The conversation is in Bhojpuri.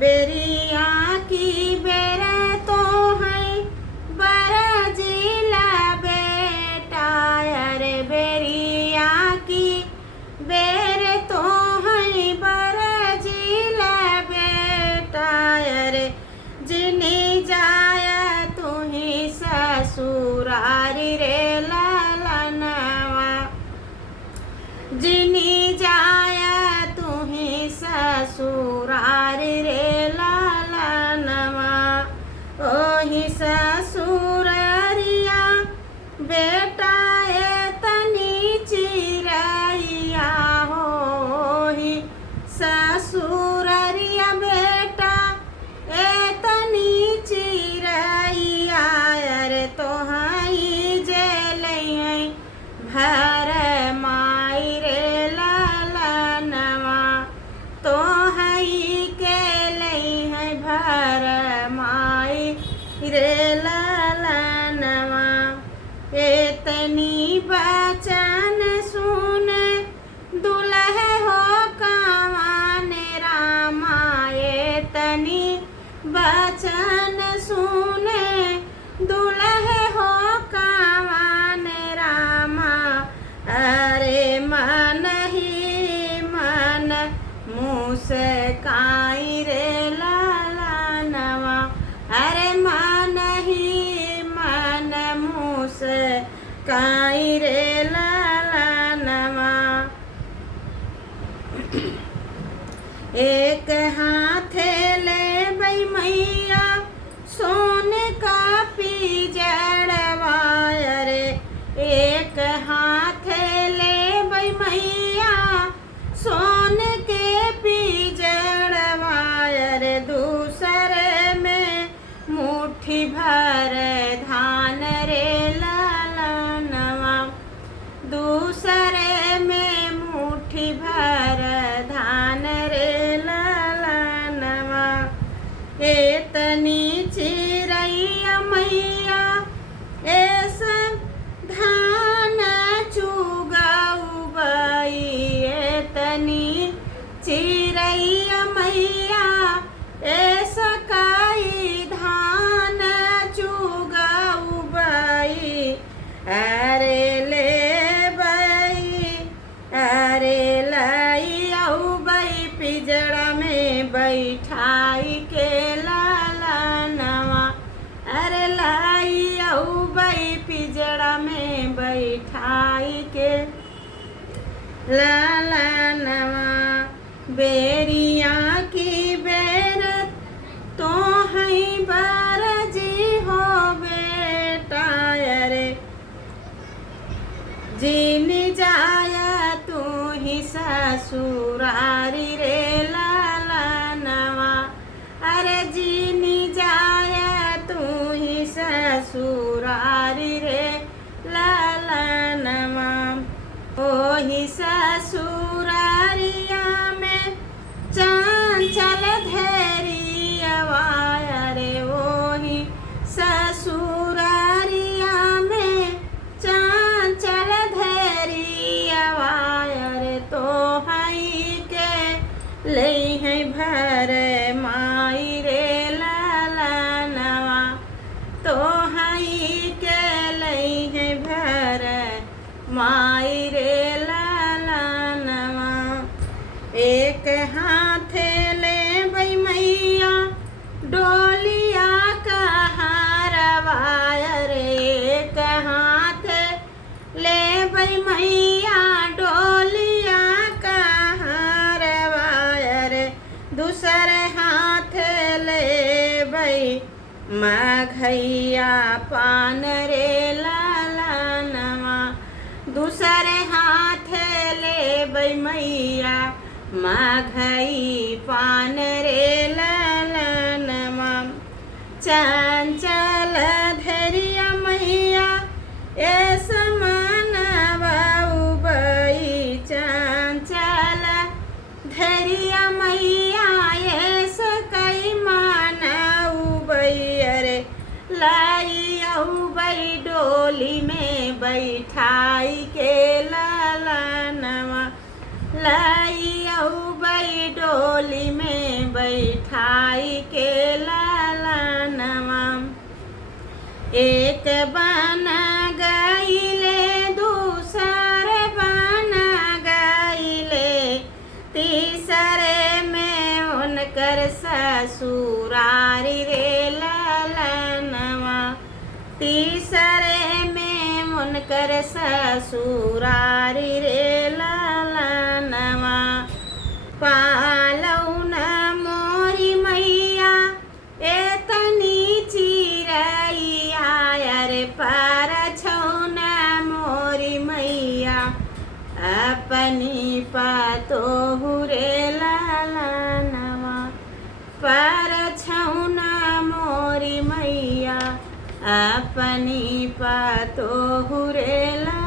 बेरिया की बेरे तो है बरजीला बेटा, अरे बेरिया की बेरे तो है बरजीला बेटा, अरे जिनी जाया तू ही ससुरारी रे लालनवा, जिनी जाया तू ही ससुरारी रे लालनवा। ओही ससुरारिया बेटा एतनी चिरैया हो, ओही ससुरारिया बेटा एतनी चिरैया, अरे तोहई जेलै है भर माई रे लालनवा, तोहई के लई है भर माई रे लालनवा। एतनी बचन सुन दुल्हे हो कावन रामा, एतनी बचन सुने दुल्हे हो कावन रामा, अरे मन ही मन मुस्काई रे लालनवा, अरे मन ही मन मुस्काई रे लालनवा। एक हाथे ले बई मैया सोने का पिजड़वा, अरे एक हाथे ले बई मैया सोने के पिजड़वा, अरे दूसरे में मुट्ठी भर धान रे लालनवा, दूसरे में मुट्ठी भर धान रे लालनवा। एतनी चिरैया मैया ऐसा धान चुगौबई, एतनी चिरैया मैया ऐसा काई धान चुगौबई, अरे ले बई अरे लाई औबई पिजड़ा में बैठाई के लालनवा, अरे लाई औबई पिजड़ा में बैठाई के लालनवा। बेरिया की बेरत तो है बरजी हो बेटा, अरे जिनी जाया तू ही ससुरारी रे लालनवा, अरे जिनी जाया तू ही ससुरारी रे लालनवा। ओही ससुरारिया में चंचल धैर्यवा, अरे ओही ससुरारिया में चंचल धैर्यवा, अरे तोहई के लई है भर माई रे लालनवा, तोहई के लई है भर माई रे लालनवा। एक हाथे ले बई मैया डोलिया का हारवा, अरे एक हाथे ले बई मैया डोलिया का हारवा, अरे दूसरे हाथ ले बई मघैया पान रे लालनवा, दूसरे हाथ ले बई मैया मघई पान रे लालनवा। चंचल धैर्य मैया ऐसा मानवई, चंचल धैर्य मैया ऐसा कई मानवई, अरे लाई औबई डोली में बैठाई के लालनवा, लाई औबई डोली में बैठा खाई के लालनवा। एक बन गईले दूसर बन गईले, तीसरे में उनकर ससुरारी रे लालनवा। तीसरे में उनकर ससुरारी रे लालनवा। पालौन मोरी मैया एतनी चिरैया, अरे परछौन मोरी मैया अपनी पतोहु रे लालनवा। परछौन मोरी मैया अपनी पतोहु रे लालनवा।